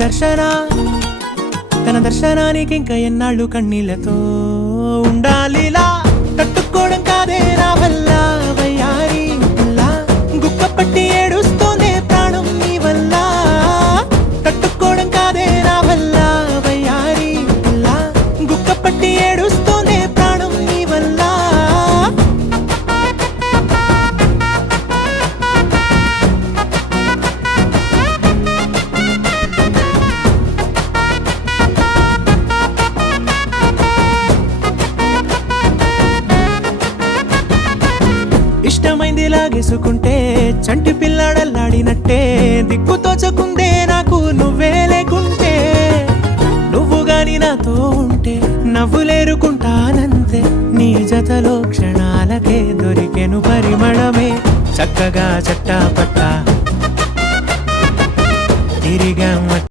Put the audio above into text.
దర్శన తన దర్శనానికి ఇంకా ఎన్నాళ్ళు కన్నీళ్లతో ఉండాలిలా తట్టుకోవడం కాదే నా వల్ల వయ్యారి గుక్క పట్టి ఏడుస్తోందే ప్రాణం నీ వల్ల తట్టుకోవడం కాదే నా వల్ల వయ్యారి గుక్క పట్టి ఏడుస్తోందే ప్రాణం నీ వల్ల ఇష్టమైంది లాగేసుకుంటే చంటి పిల్లాడల్లాడినట్టే దిక్కు తోచకుందే నాకు నువ్వే లేకుంటే నువ్వు గాని నాతో ఉంటే నవ్వులేరుకుంటానంతే నీ జతలో క్షణాలకే దొరికెను పరిమళమే చక్కగా చట్టా